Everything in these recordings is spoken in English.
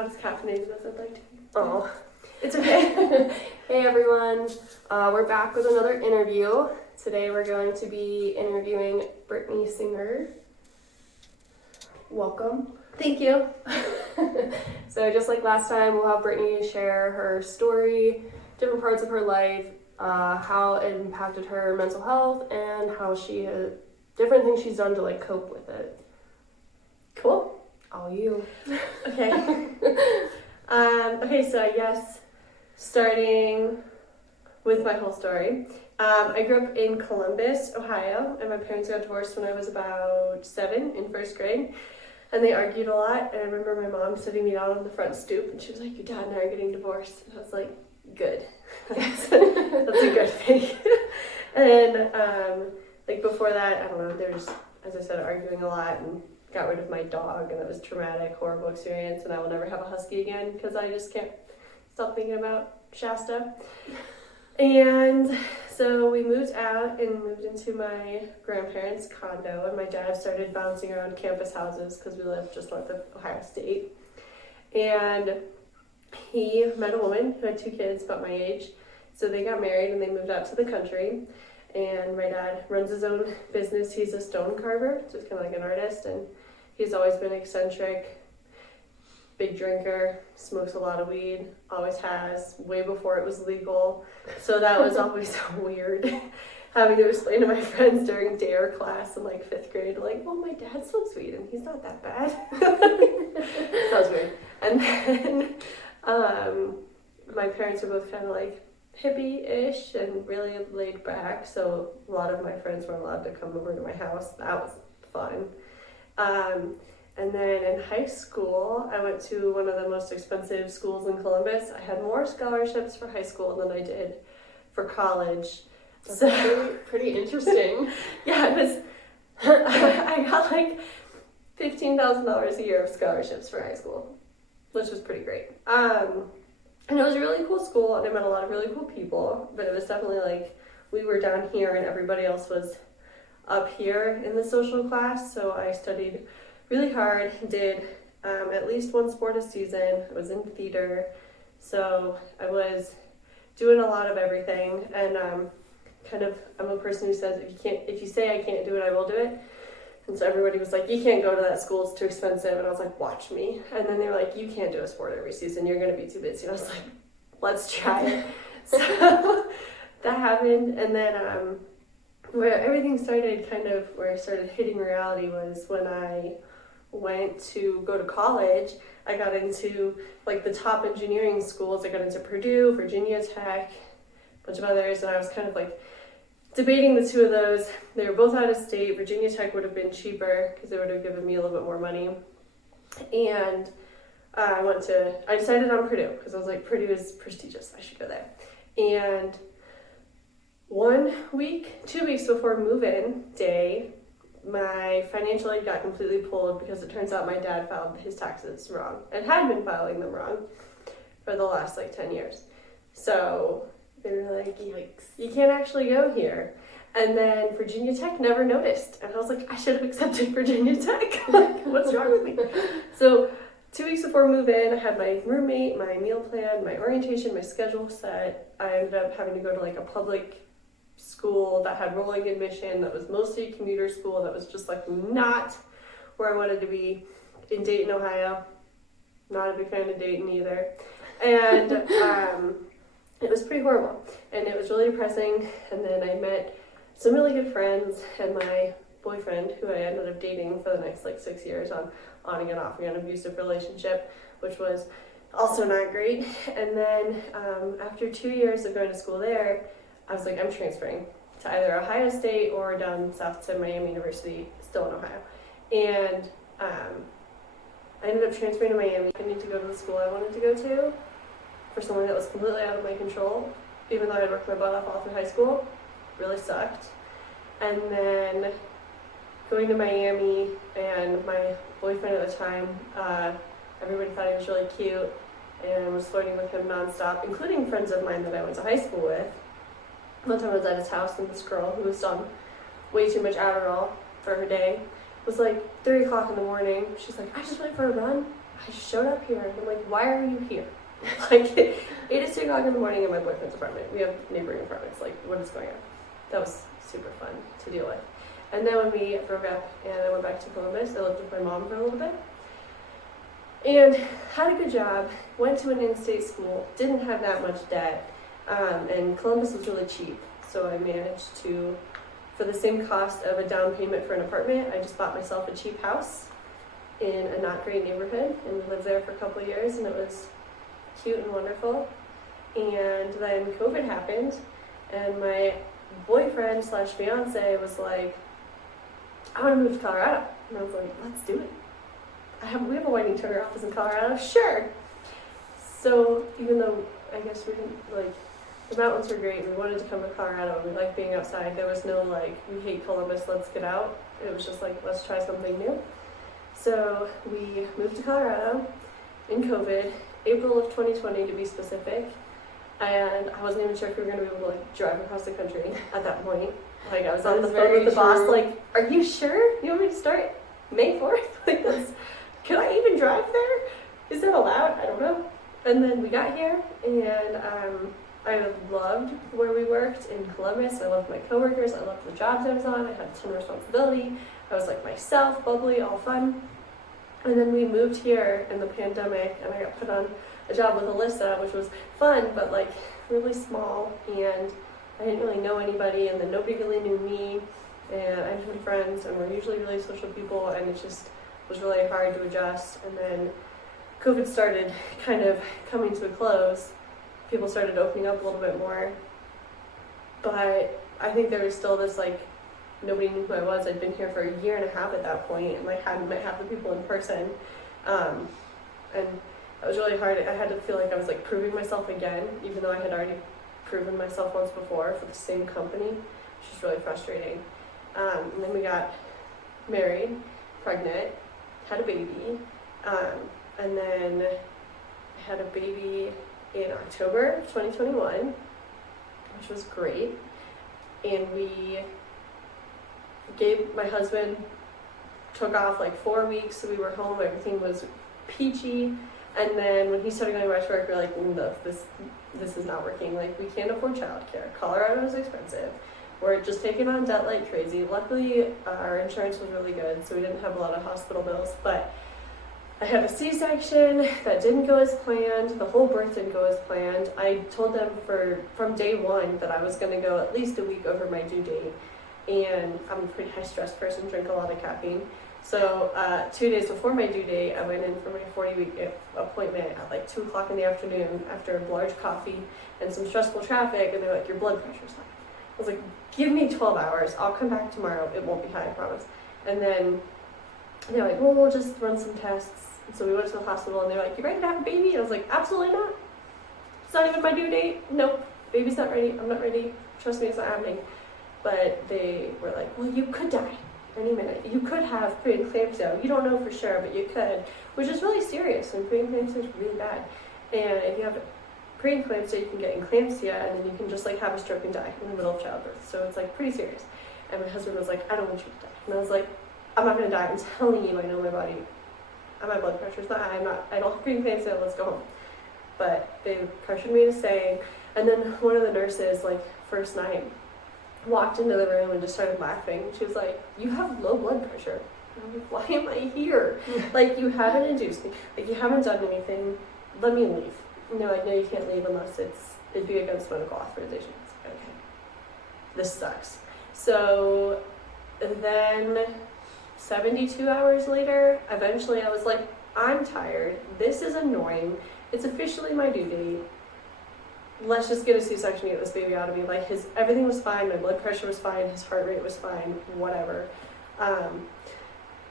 not as caffeinated as I'd like to be. Oh, It's okay. Hey everyone, we're back with another interview. Today we're going to be interviewing Brittany Singer. Welcome. Thank you. So just like last time, we'll have Brittany share her story, different parts of her life, how it impacted her mental health, and how she has different things she's done to like cope with it. Cool. All you. Okay. Okay, so I guess starting with my whole story. I grew up in Columbus, Ohio, and my parents got divorced when I was about 7 in first grade. And they argued a lot, and I remember my mom sitting me down on the front stoop, and she was like, "Your dad and I are getting divorced." And I was like, "Good." That's a good thing. And like before that, I don't know, there was, as I said, arguing a lot, and got rid of my dog, and it was traumatic, horrible experience, and I will never have a husky again because I just can't stop thinking about Shasta. And so we moved out and moved into my grandparents' condo, and my dad started bouncing around campus houses because we lived just north of Ohio State. And he met a woman who had 2 kids about my age, so they got married and they moved out to the country. And my dad runs his own business. He's a stone carver, so he's kind of like an artist, and he's always been eccentric, big drinker, smokes a lot of weed, always has, way before it was legal. So that was always weird, having to explain to my friends during DARE class in like 5th grade, like, well, my dad smokes weed and he's not that bad. That was weird. And then my parents were both kind of like hippie-ish and really laid back, so a lot of my friends were allowed to come over to my house. That was fun. And then in high school, I went to one of the most expensive schools in Columbus. I had more scholarships for high school than I did for college. That's so pretty interesting. Yeah, it was, I got like $15,000 a year of scholarships for high school, which was pretty great. And it was a really cool school, and I met a lot of really cool people, but it was definitely like we were down here and everybody else was up here in the social class, so I studied really hard, did at least one sport a season. I was in theater, so I was doing a lot of everything, and I'm a person who says if you say I can't do it, I will do it. And so everybody was like, "You can't go to that school, it's too expensive." And I was like, "Watch me." And then they were like, "You can't do a sport every season, you're gonna be too busy." And I was like, "Let's try it." So that happened, and then where everything started, kind of where I started hitting reality, was when I went to go to college. I got into like the top engineering schools. I got into Purdue, Virginia Tech, a bunch of others, and I was kind of like debating the 2 of those. They were both out of state. Virginia Tech would have been cheaper because they would have given me a little bit more money. And I decided on Purdue because I was like, Purdue is prestigious, I should go there. And 2 weeks before move-in day, my financial aid got completely pulled because it turns out my dad filed his taxes wrong and had been filing them wrong for the last like 10 years. So they were like, "Yikes, you can't actually go here." And then Virginia Tech never noticed. And I was like, I should have accepted Virginia Tech. Like, what's wrong with me? So 2 weeks before move-in, I had my roommate, my meal plan, my orientation, my schedule set. I ended up having to go to like a public school that had rolling admission, that was mostly a commuter school, that was just like not where I wanted to be, in Dayton, Ohio. Not a big fan of Dayton either. And it was pretty horrible, and it was really depressing. And then I met some really good friends, and my boyfriend, who I ended up dating for the next like 6 years on again, off again, abusive relationship, which was also not great. And then after 2 years of going to school there, I was like, I'm transferring to either Ohio State or down south to Miami University, still in Ohio. And I ended up transferring to Miami. I need to go to the school I wanted to go to for something that was completely out of my control, even though I'd worked my butt off all through high school. Really sucked. And then going to Miami, and my boyfriend at the time, everybody thought he was really cute and was flirting with him nonstop, including friends of mine that I went to high school with. One time I was at his house, and this girl who was on way too much Adderall for her day was like 3 o'clock in the morning. She's like, "I just went for a run. I showed up here, and I'm like, why are you here? Like, 8 to 2 o'clock in the morning in my boyfriend's apartment. We have neighboring apartments. Like, what is going on? That was super fun to deal with. And then when we broke up and I went back to Columbus, I lived with my mom for a little bit. And had a good job, went to an in-state school, didn't have that much debt, and Columbus was really cheap. So I managed to, for the same cost of a down payment for an apartment, I just bought myself a cheap house in a not great neighborhood and lived there for a couple of years, and it was cute and wonderful. And then COVID happened, and my boyfriend slash fiance was like, I want to move to Colorado. And I was like, let's do it. We have a wedding turner office in Colorado, sure. So even though I guess we didn't, like, the mountains were great, we wanted to come to Colorado, we liked being outside, there was no like, we hate Columbus, let's get out. It was just like, let's try something new. So we moved to Colorado in COVID, April of 2020 to be specific, and I wasn't even sure if we were going to be able to like drive across the country at that point. Like, I was on the phone with the boss, like, are you sure you want me to start May 4th? Like, this, could I even drive there? Is that allowed? I don't know. And then we got here, and I loved where we worked in Columbus. I loved my coworkers. I loved the jobs I was on. I had a ton of responsibility. I was like myself, bubbly, all fun. And then we moved here in the pandemic, and I got put on a job with Alyssa, which was fun, but like really small, and I didn't really know anybody, and then nobody really knew me, and I had some friends, and we're usually really social people, and it just was really hard to adjust. And then COVID started kind of coming to a close. People started opening up a little bit more, but I think there was still this like, nobody knew who I was. I'd been here for a year and a half at that point, and like hadn't met half the people in person, and it was really hard. I had to feel like I was like proving myself again, even though I had already proven myself once before for the same company, which is really frustrating. And then we got married, pregnant, had a baby, and then I had a baby in October of 2021, which was great. And my husband took off like 4 weeks, so we were home, everything was peachy. And then when he started going back to work, we were like, no, this is not working. Like, we can't afford childcare. Colorado is expensive. We're just taking on debt like crazy. Luckily, our insurance was really good, so we didn't have a lot of hospital bills. But I had a C-section that didn't go as planned. The whole birth didn't go as planned. I told them from day one that I was going to go at least a week over my due date. And I'm a pretty high-stress person, drink a lot of caffeine. So 2 days before my due date, I went in for my 40-week appointment at like 2 o'clock in the afternoon after a large coffee and some stressful traffic, and they're like, your blood pressure's high. I was like, give me 12 hours. I'll come back tomorrow. It won't be high, I promise. And then they're like, well, we'll just run some tests. And so we went to the hospital, and they're like, you ready to have a baby? And I was like, absolutely not. It's not even my due date. Nope, baby's not ready. I'm not ready. Trust me, it's not happening. But they were like, well, you could die any minute. You could have preeclampsia. You don't know for sure, but you could, which is really serious, and preeclampsia is really bad. And if you have preeclampsia, you can get eclampsia, and then you can just like have a stroke and die in the middle of childbirth. So it's like pretty serious. And my husband was like, I don't want you to die. And I was like, I'm not gonna die. I'm telling you, I know my body. My blood pressure's not high. I don't have preeclampsia. Let's go home. But they pressured me to stay. And then one of the nurses, like first night, walked into the room and just started laughing. She was like, you have low blood pressure. And I'm like, why am I here? Like, you haven't induced me. Like, you haven't done anything. Let me leave. And they're like, no, you can't leave unless it'd be against medical authorization. I was like, okay, this sucks. So then 72 hours later, eventually I was like, I'm tired. This is annoying. It's officially my due date. Let's just get a C-section to get this baby out of me. Like, everything was fine. My blood pressure was fine. His heart rate was fine. Whatever.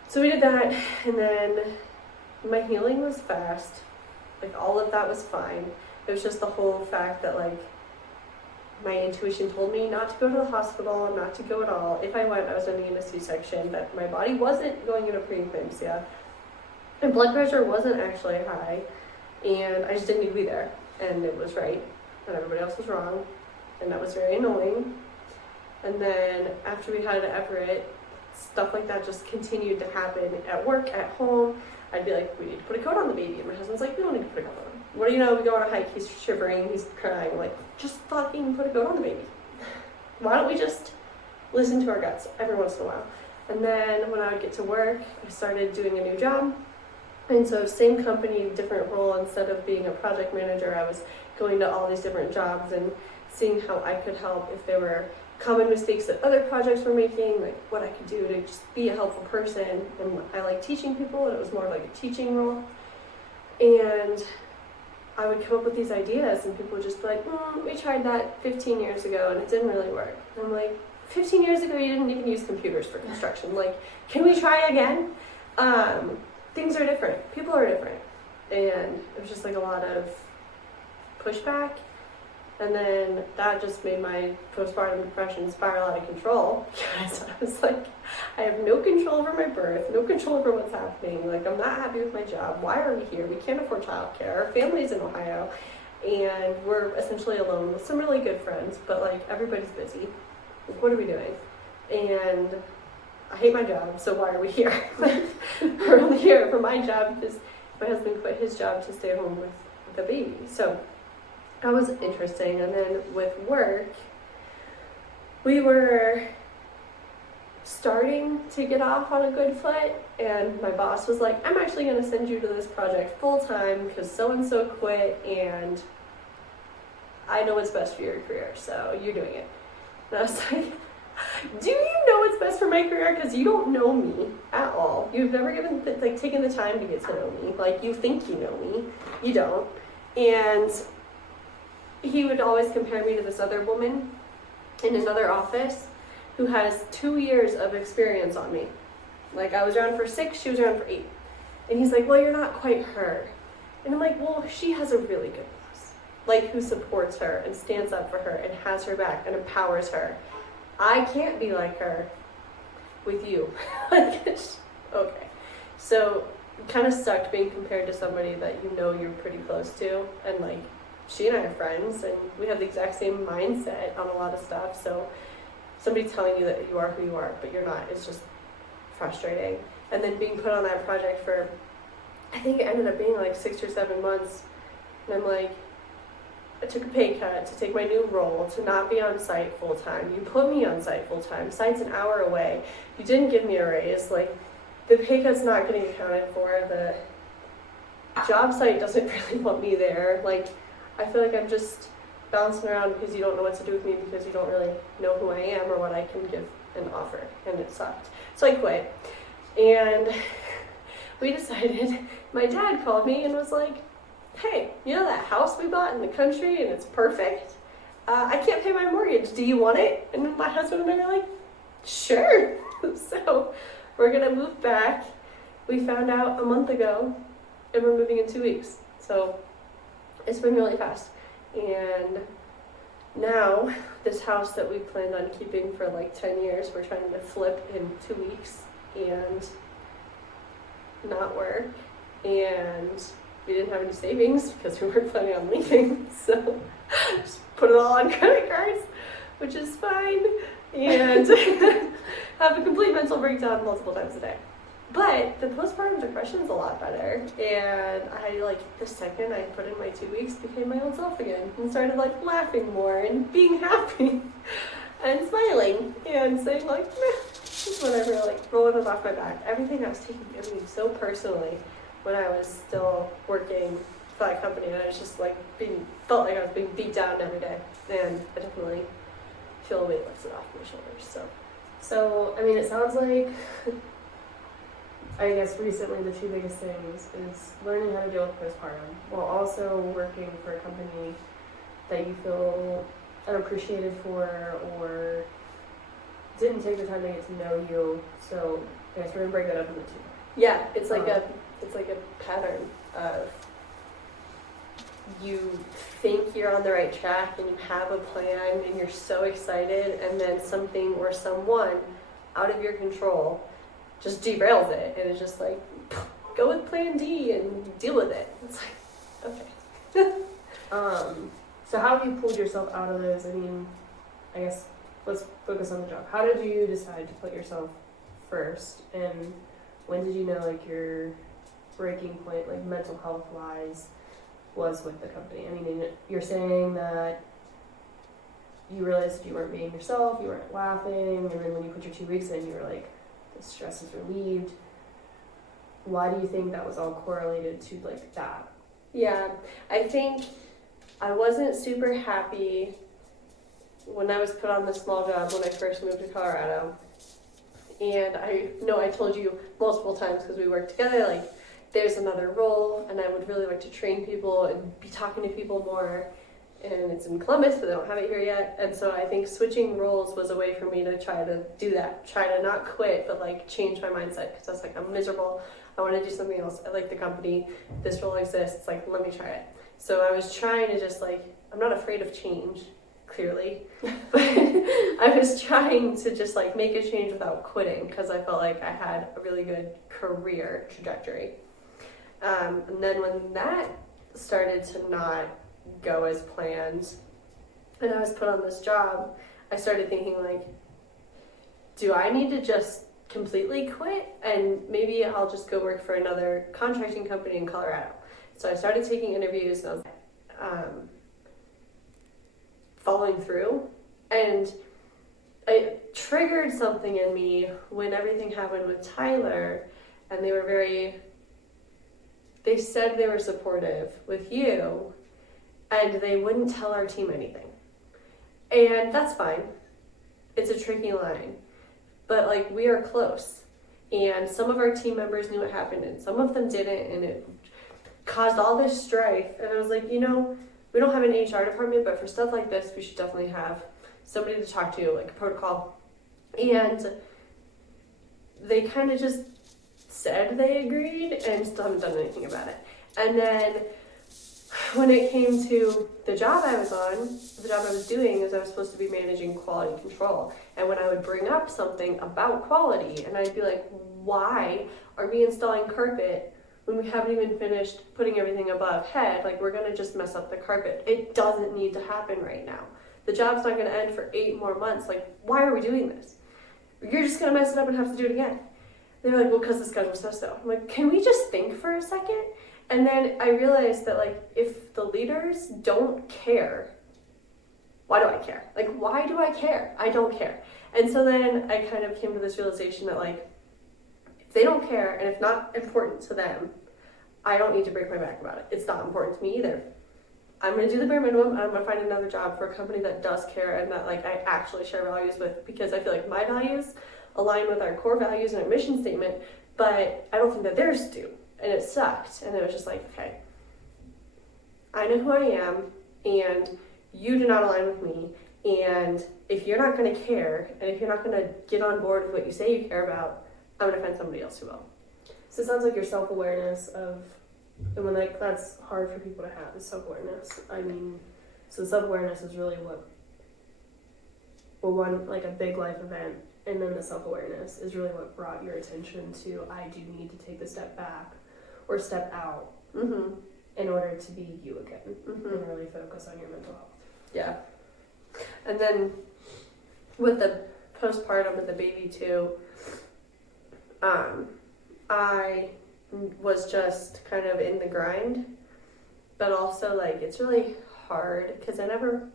So we did that, and then my healing was fast. Like, all of that was fine. It was just the whole fact that, like, my intuition told me not to go to the hospital, not to go at all. If I went, I was going to get a C-section, that my body wasn't going into preeclampsia. My blood pressure wasn't actually high, and I just didn't need to be there. And it was right, and everybody else was wrong, and that was very annoying. And then after we had Everett, stuff like that just continued to happen at work, at home. I'd be like, we need to put a coat on the baby. And my husband's like, we don't need to put a coat on. What do you know? We go on a hike, he's shivering, he's crying. I'm like, just fucking put a coat on the baby. Why don't we just listen to our guts every once in a while? And then when I would get to work, I started doing a new job. And so same company, different role. Instead of being a project manager, I was going to all these different jobs and seeing how I could help if there were common mistakes that other projects were making, like what I could do to just be a helpful person. And I like teaching people, and it was more like a teaching role. And I would come up with these ideas, and people would just be like, we tried that 15 years ago, and it didn't really work. And I'm like, 15 years ago, you didn't even use computers for construction. Like, can we try again? Things are different. People are different. And it was just like a lot of pushback. And then that just made my postpartum depression spiral out of control. Because I was like, I have no control over my birth, no control over what's happening. Like, I'm not happy with my job. Why are we here? We can't afford childcare. Our family's in Ohio. And we're essentially alone with some really good friends. But, like, everybody's busy. Like, what are we doing? And I hate my job, so why are we here? We're only here for my job because my husband quit his job to stay home with the baby. So that was interesting. And then with work, we were starting to get off on a good foot, and my boss was like, I'm actually going to send you to this project full time because so-and-so quit, and I know what's best for your career, so you're doing it. And I was like, do you know what's best for my career? Because you don't know me at all. You've never taken the time to get to know me. Like, you think you know me. You don't. And he would always compare me to this other woman in another office who has 2 years of experience on me. Like, I was around for 6, she was around for 8. And he's like, well, you're not quite her. And I'm like, well, she has a really good boss. Like, who supports her and stands up for her and has her back and empowers her. I can't be like her with you. Okay. So it kind of sucked being compared to somebody that you know you're pretty close to. And like, she and I are friends, and we have the exact same mindset on a lot of stuff. So somebody telling you that you are who you are, but you're not, is just frustrating. And then being put on that project for, I think it ended up being like 6 or 7 months. And I'm like, I took a pay cut to take my new role, to not be on site full time. You put me on site full time. Site's an hour away. You didn't give me a raise. Like, the pay cut's not getting accounted for. The job site doesn't really want me there. Like, I feel like I'm just bouncing around because you don't know what to do with me, because you don't really know who I am or what I can give and offer. And it sucked. So I quit. And we decided, my dad called me and was like, hey, you know that house we bought in the country and it's perfect? I can't pay my mortgage. Do you want it? And my husband and I are like, sure. So we're going to move back. We found out a month ago, and we're moving in 2 weeks. So it's been really fast. And now this house that we planned on keeping for like 10 years, we're trying to flip in 2 weeks and not work. And we didn't have any savings because we weren't planning on leaving, so just put it all on credit cards, which is fine, and have a complete mental breakdown multiple times a day. But the postpartum depression is a lot better, and I, like, the second I put in my 2 weeks, became my old self again, and started, like, laughing more, and being happy, and smiling, and saying, like, meh, just whatever, like, rolling it off my back. Everything I was taking everything so personally when I was still working for that company, and I was just like felt like I was being beat down every day, and I definitely feel a weight lifted off my shoulders. So I mean, it sounds like, I guess recently the 2 biggest things is learning how to deal with postpartum while also working for a company that you feel unappreciated for or didn't take the time to get to know you. So I guess we're gonna break that up into 2. Yeah, it's like a pattern of, you think you're on the right track and you have a plan and you're so excited, and then something or someone out of your control just derails it, and it's just like, go with plan D and deal with it. It's like, okay. So how have you pulled yourself out of those? I mean, I guess let's focus on the job. How did you decide to put yourself first, and when did you know like your breaking point, like mental health wise, was with the company? I mean, you're saying that you realized you weren't being yourself, you weren't laughing, and then when you put your 2 weeks in, you were like, the stress is relieved. Why do you think that was all correlated to like that? Yeah, I think I wasn't super happy when I was put on this small job when I first moved to Colorado. And I know I told you multiple times because we worked together, like, there's another role, and I would really like to train people and be talking to people more. And it's in Columbus, but they don't have it here yet. And so I think switching roles was a way for me to try to do that, try to not quit, but like change my mindset, because I was like, I'm miserable. I want to do something else. I like the company. This role exists. Like, let me try it. So I was trying to just like, I'm not afraid of change, clearly, but I was trying to just like make a change without quitting, because I felt like I had a really good career trajectory. And then when that started to not go as planned and I was put on this job, I started thinking like, do I need to just completely quit and maybe I'll just go work for another contracting company in Colorado? So I started taking interviews and I was following through, and it triggered something in me when everything happened with Tyler, and they said they were supportive with you and they wouldn't tell our team anything. And that's fine. It's a tricky line. But like, we are close. And some of our team members knew what happened and some of them didn't, and it caused all this strife. And I was like, we don't have an HR department, but for stuff like this, we should definitely have somebody to talk to, like a protocol. And they kind of just said they agreed and still haven't done anything about it. And then when it came to the job I was on, the job I was doing is I was supposed to be managing quality control. And when I would bring up something about quality, and I'd be like, why are we installing carpet when we haven't even finished putting everything above head? Like, we're gonna just mess up the carpet. It doesn't need to happen right now. The job's not gonna end for 8 more months. Like, why are we doing this? You're just gonna mess it up and have to do it again. They're like, well, because the schedule says so. I'm like, can we just think for a second? And then I realized that, like, if the leaders don't care, why do I care? Like, why do I care? I don't care. And so then I kind of came to this realization that, like, if they don't care and if not important to them, I don't need to break my back about it. It's not important to me either. I'm going to do the bare minimum, and I'm going to find another job for a company that does care and that, like, I actually share values with, because I feel like my values align with our core values and our mission statement, but I don't think that theirs do. And it sucked. And it was just like, okay, I know who I am, and you do not align with me. And if you're not going to care, and if you're not going to get on board with what you say you care about, I'm going to find somebody else who will. So it sounds like your self-awareness of, and when that's hard for people to have, is self-awareness. I mean, so self-awareness is really what one, like a big life event, and then the self-awareness is really what brought your attention to, I do need to take the step back or step out in order to be you again and really focus on your mental health. Yeah. And then with the postpartum with the baby too, I was just kind of in the grind, but also like it's really hard because I never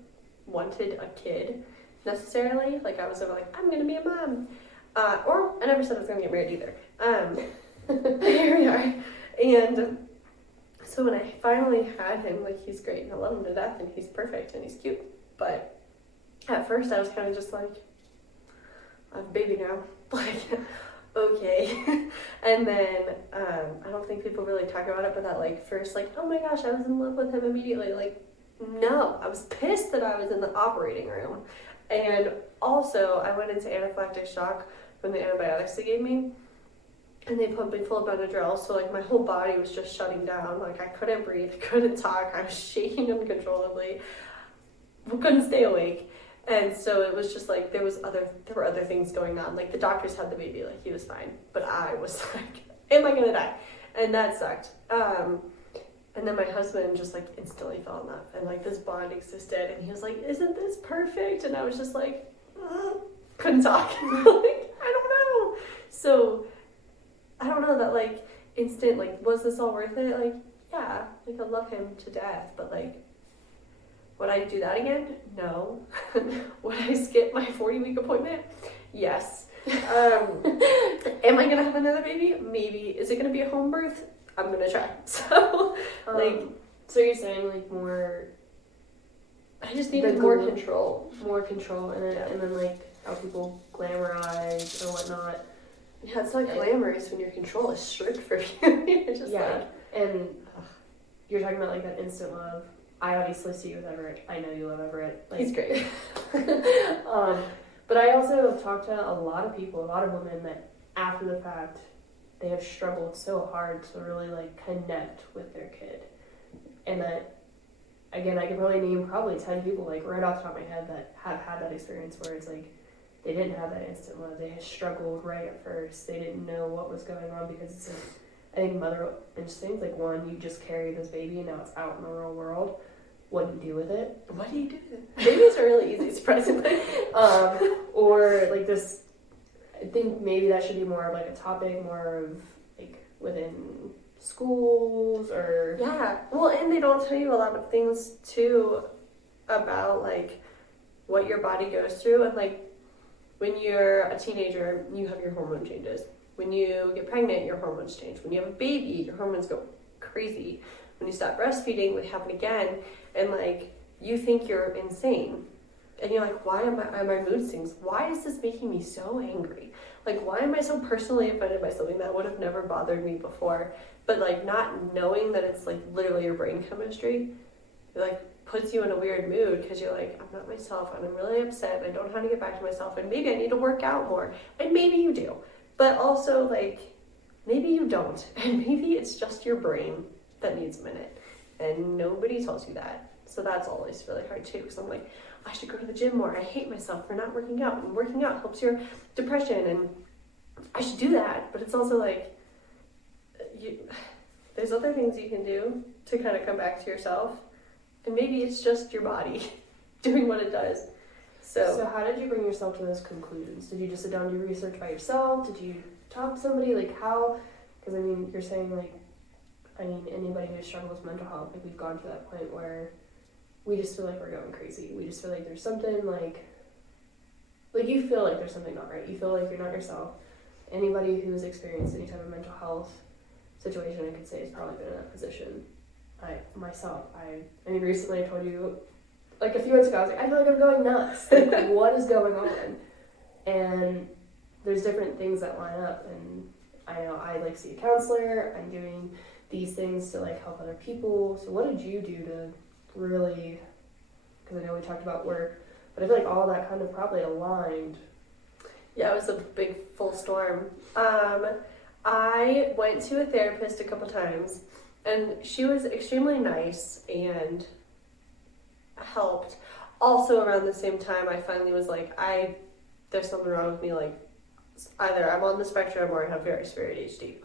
wanted a kid necessarily. Like, I was never like, I'm gonna be a mom, or I never said I was gonna get married either. Here we are. And so when I finally had him, like, he's great and I love him to death and he's perfect and he's cute, but at first I was kind of just like, I have a baby now, like, okay. And then I don't think people really talk about it, but that, like, first, like, oh my gosh, I was in love with him immediately. Like, no, I was pissed that I was in the operating room. And also I went into anaphylactic shock from the antibiotics they gave me, and they pumped me full of Benadryl, so like my whole body was just shutting down. Like, I couldn't breathe, I couldn't talk, I was shaking uncontrollably, couldn't stay awake. And so it was just like there were other things going on. Like, the doctors had the baby, like, he was fine, but I was like, am I gonna die? And that sucked. And then my husband just like instantly fell in love, and like this bond existed, and he was like, isn't this perfect? And I was just like, couldn't talk. Like, I don't know. So I don't know, that like instant, like, was this all worth it? Like, yeah, like, I love him to death, but, like, would I do that again? No. Would I skip my 40-week appointment? Yes. Am I gonna have another baby? Maybe. Is it gonna be a home birth? I'm gonna try. So, like, so you're saying like more. I just needed more control. More control, and then like how people glamorize or whatnot. Yeah, it's not glamorous when your control is strict for you. You're just like, and you're talking about like that instant love. I obviously see you with Everett. I know you love Everett. Like, he's great. But I also have talked to a lot of people, a lot of women that after the fact, they have struggled so hard to really like connect with their kid. And that, again, I could probably name 10 people like right off the top of my head that have had that experience where it's like they didn't have that instant love. They had struggled right at first. They didn't know what was going on because it's like, I think mother instincts, like one, you just carry this baby and now it's out in the real world. What do you do with it? What do you do with it? Babies are really easy, surprisingly. Or like this, I think maybe that should be more of like a topic, more of like within schools or. Yeah, well, and they don't tell you a lot of things too about like what your body goes through, and like when you're a teenager, you have your hormone changes. When you get pregnant, your hormones change. When you have a baby, your hormones go crazy. When you stop breastfeeding, they happen again, and like you think you're insane, and you're like, why am my mood swings? Why is this making me so angry? Like, why am I so personally offended by something that would have never bothered me before? But like not knowing that it's like literally your brain chemistry, it like puts you in a weird mood because you're like, I'm not myself, and I'm really upset, and I don't know how to get back to myself, and maybe I need to work out more, and maybe you do, but also like maybe you don't, and maybe it's just your brain that needs a minute, and nobody tells you that. So that's always really hard too, because I'm like, I should go to the gym more. I hate myself for not working out, and working out helps your depression, and I should do that. But it's also like, there's other things you can do to kind of come back to yourself, and maybe it's just your body doing what it does. So how did you bring yourself to those conclusions? Did you just sit down and do research by yourself? Did you talk to somebody? Like how? Because I mean, you're saying like, anybody who struggles with mental health, like we've gone to that point where we just feel like we're going crazy. We just feel like there's something like you feel like there's something not right. You feel like you're not yourself. Anybody who's experienced any type of mental health situation, I could say, has probably been in that position. I mean, recently I told you, like a few months ago, I was like, I feel like I'm going nuts. Like, what is going on? And there's different things that line up, and I know I like see a counselor. I'm doing these things to like help other people. So what did you do to really, because I know we talked about work, but I feel like all that kind of probably aligned. Yeah, it was a big full storm. I went to a therapist a couple times, and she was extremely nice and helped. Also around the same time, I finally was like, there's something wrong with me, like either I'm on the spectrum or I have very severe ADHD,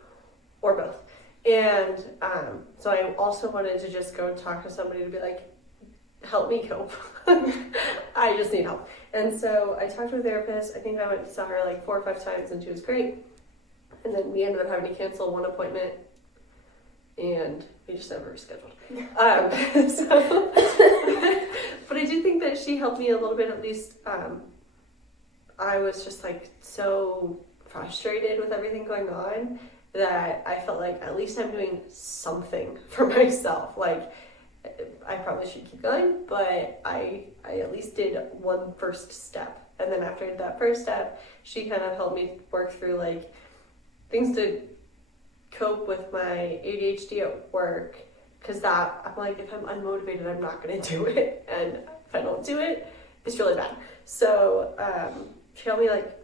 or both. And so I also wanted to just go talk to somebody to be like, help me cope. I just need help. And so I talked to a therapist. I think I went and saw her like 4 or 5 times, and she was great. And then we ended up having to cancel one appointment, and we just never rescheduled. But I do think that she helped me a little bit, at least. I was just like so frustrated with everything going on that I felt like at least I'm doing something for myself. Like, I probably should keep going, but I at least did one first step. And then after that first step, she kind of helped me work through like things to cope with my ADHD at work. Because that, I'm like, if I'm unmotivated, I'm not going to do it. And if I don't do it, it's really bad. So she helped me like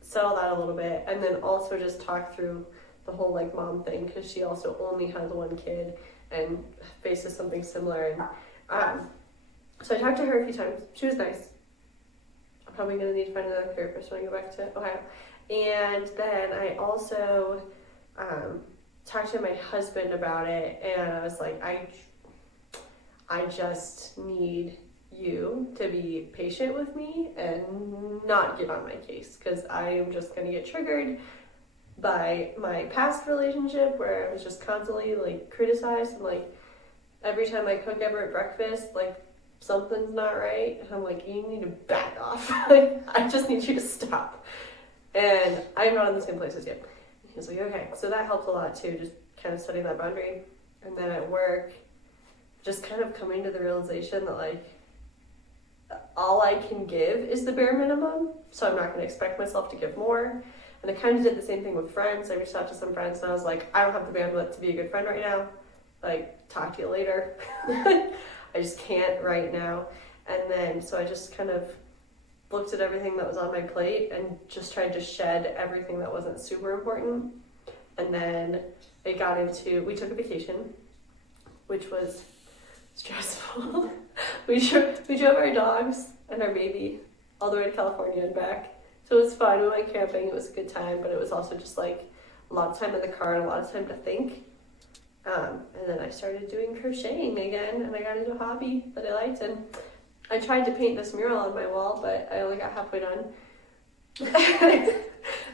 settle that a little bit. And then also just talk through the whole like mom thing, because she also only has one kid and faces something similar. And so I talked to her a few times. She was nice. I'm probably going to need to find another therapist when I go back to Ohio. And then I also talked to my husband about it, and I was like, I just need you to be patient with me and not get on my case, because I am just going to get triggered by my past relationship where I was just constantly like criticized and like every time I cook ever at breakfast, like something's not right. And I'm like, you need to back off. Like, I just need you to stop. And I'm not in the same place as you. And he was like, okay. So that helped a lot too, just kind of setting that boundary. And then at work, just kind of coming to the realization that like all I can give is the bare minimum. So I'm not going to expect myself to give more. And I kind of did the same thing with friends. I reached out to some friends and I was like, I don't have the bandwidth to be a good friend right now. Like, talk to you later. I just can't right now. And then, so I just kind of looked at everything that was on my plate and just tried to shed everything that wasn't super important. And then it got into, we took a vacation, which was stressful. we drove our dogs and our baby all the way to California and back. So it was fun. We went camping. It was a good time, but it was also just like a lot of time in the car and a lot of time to think. And then I started doing crocheting again, and I got into a hobby that I liked. And I tried to paint this mural on my wall, but I only got halfway done.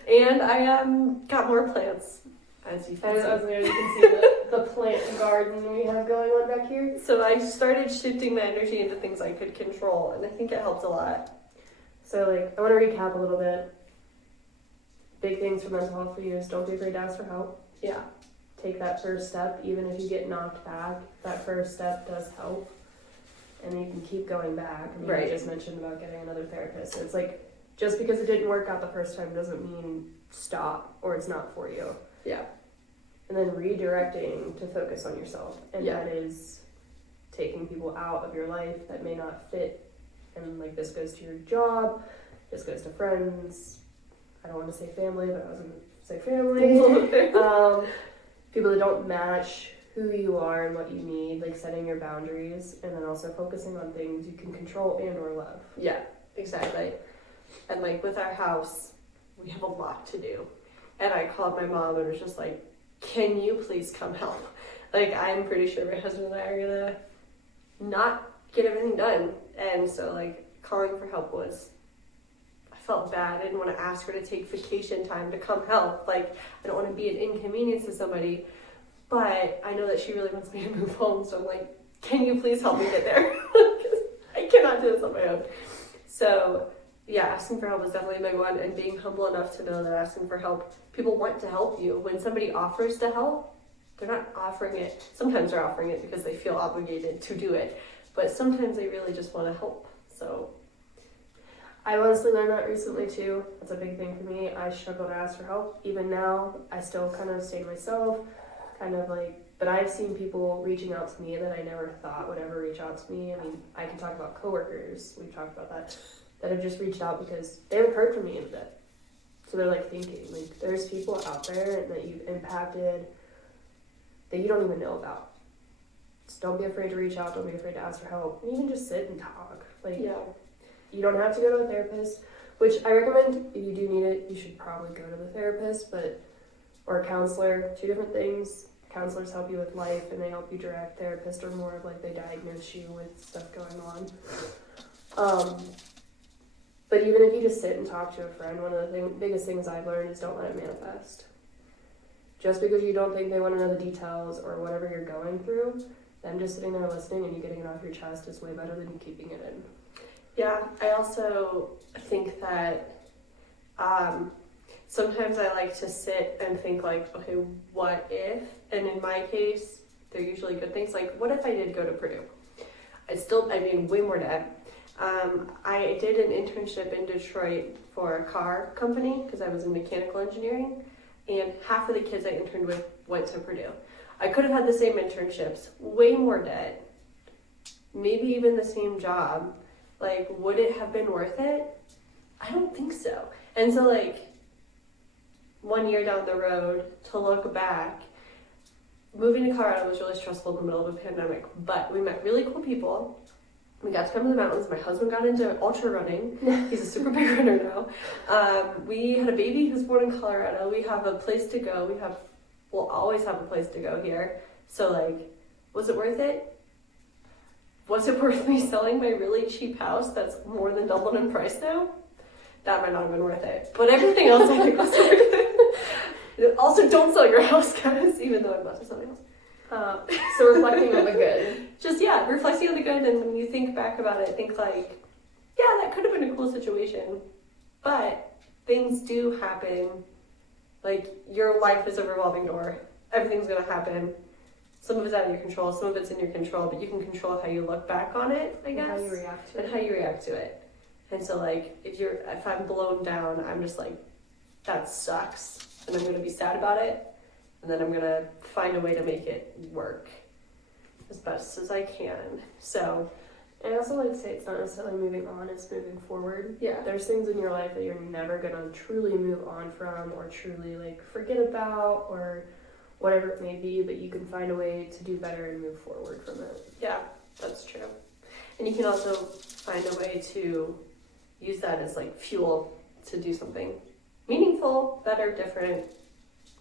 And I got more plants, as you can see. You can see the plant garden we have going on back here. So I started shifting my energy into things I could control, and I think it helped a lot. So, like, I want to recap a little bit. Big things for mental health for you is don't be afraid to ask for help. Yeah. Take that first step, even if you get knocked back. That first step does help. And you can keep going back. I mean, right. I just mentioned about getting another therapist. It's like, just because it didn't work out the first time doesn't mean stop or it's not for you. Yeah. And then redirecting to focus on yourself. And that is taking people out of your life that may not fit. And like, this goes to your job, this goes to friends. I don't want to say family, but I was going to say family. People that don't match who you are and what you need, like setting your boundaries, and then also focusing on things you can control and or love. Yeah, exactly. And like with our house, we have a lot to do. And I called my mom and was just like, can you please come help? Like, I'm pretty sure my husband and I are gonna not get everything done. And so like calling for help was, I felt bad. I didn't want to ask her to take vacation time to come help. Like, I don't want to be an inconvenience to somebody, but I know that she really wants me to move home. So I'm like, can you please help me get there? I cannot do this on my own. So yeah, asking for help is definitely a big one, and being humble enough to know that asking for help, people want to help you. When somebody offers to help, they're not offering it. Sometimes they're offering it because they feel obligated to do it, but sometimes they really just want to help. So I honestly learned that recently too. That's a big thing for me. I struggle to ask for help. Even now, I still kind of stay to myself, kind of like, but I've seen people reaching out to me that I never thought would ever reach out to me. I mean, I can talk about coworkers, we've talked about that have just reached out because they haven't heard from me in a bit. So they're like thinking, like, there's people out there that you've impacted that you don't even know about. Just don't be afraid to reach out, don't be afraid to ask for help. And you can just sit and talk. Like, you don't have to go to a therapist, which I recommend. If you do need it, you should probably go to the therapist, or a counselor. Two different things. Counselors help you with life and they help you direct. Therapists are more of like, they diagnose you with stuff going on. But even if you just sit and talk to a friend, one of the biggest things I've learned is don't let it manifest. Just because you don't think they want to know the details or whatever you're going through, them just sitting there listening and you getting it off your chest is way better than you keeping it in. Yeah, I also think that sometimes I like to sit and think like, okay, what if? And in my case, they're usually good things. Like, what if I did go to Purdue? I mean, way more debt. I did an internship in Detroit for a car company because I was in mechanical engineering, and half of the kids I interned with went to Purdue. I could have had the same internships, way more debt, maybe even the same job. Like, would it have been worth it? I don't think so. And so, like, 1 year down the road, to look back, moving to Colorado was really stressful in the middle of a pandemic, but we met really cool people. We got to come to the mountains. My husband got into ultra running. He's a super big runner now. We had a baby who's born in Colorado. We have a place to go. We'll always have a place to go here. So, like, was it worth it? Was it worth me selling my really cheap house that's more than doubled in price now? That might not have been worth it. But everything else I think was worth it. And also, don't sell your house, guys, even though I'm about to sell my house. So reflecting on the good. Just, yeah, reflecting on the good, and when you think back about it, think like, yeah, that could have been a cool situation, but things do happen. Like, your life is a revolving door. Everything's gonna happen. Some of it's out of your control, some of it's in your control, but you can control how you look back on it, I guess. And how you react to it. And how you react to it. And so, like, if I'm blown down, I'm just like, that sucks. And I'm gonna be sad about it. And then I'm gonna find a way to make it work as best as I can. So, I also like to say it's not necessarily moving on, it's moving forward. yeah. There's things in your life that you're never gonna truly move on from or truly like forget about or whatever it may be, but you can find a way to do better and move forward from it. Yeah, that's true. And you can also find a way to use that as like fuel to do something meaningful, better, different,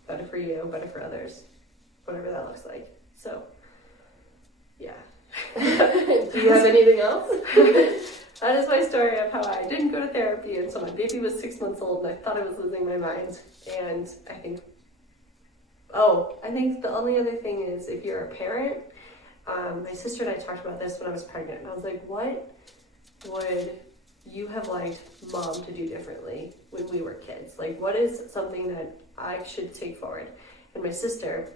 better for you, better for others, whatever that looks like. So, yeah. Do you have anything else? That is my story of how I didn't go to therapy until my baby was 6 months old and I thought I was losing my mind. And I think the only other thing is if you're a parent, my sister and I talked about this when I was pregnant, and I was like, what would you have liked mom to do differently when we were kids? Like, what is something that I should take forward? And my sister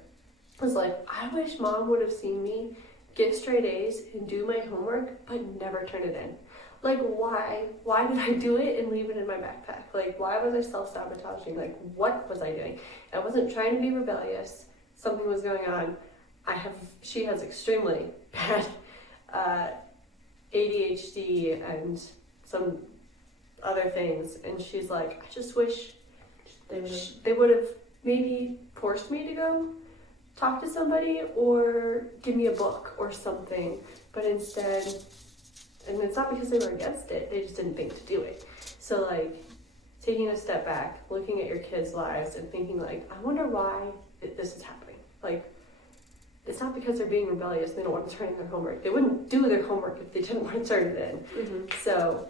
was like, I wish mom would have seen me get straight A's and do my homework, but never turn it in. Like, why? Why did I do it and leave it in my backpack? Like, why was I self-sabotaging? Like, what was I doing? I wasn't trying to be rebellious. Something was going on. She has extremely bad ADHD and some other things. And she's like, I just wish they would have maybe forced me to go talk to somebody or give me a book or something. But instead, and it's not because they were against it, they just didn't think to do it. So like taking a step back, looking at your kids' lives and thinking like, I wonder why this is happening. Like, it's not because they're being rebellious, they don't want to turn in their homework. They wouldn't do their homework if they didn't want to turn it in. Mm-hmm. So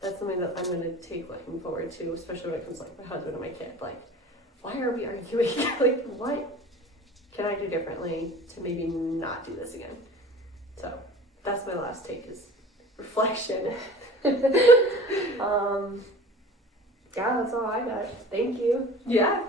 that's something that I'm going to take looking forward to, especially when it comes to like my husband and my kid. Like, why are we arguing? Like, what can I do differently to maybe not do this again? So that's my last take is reflection. Yeah, that's all I got. Thank you. Yeah.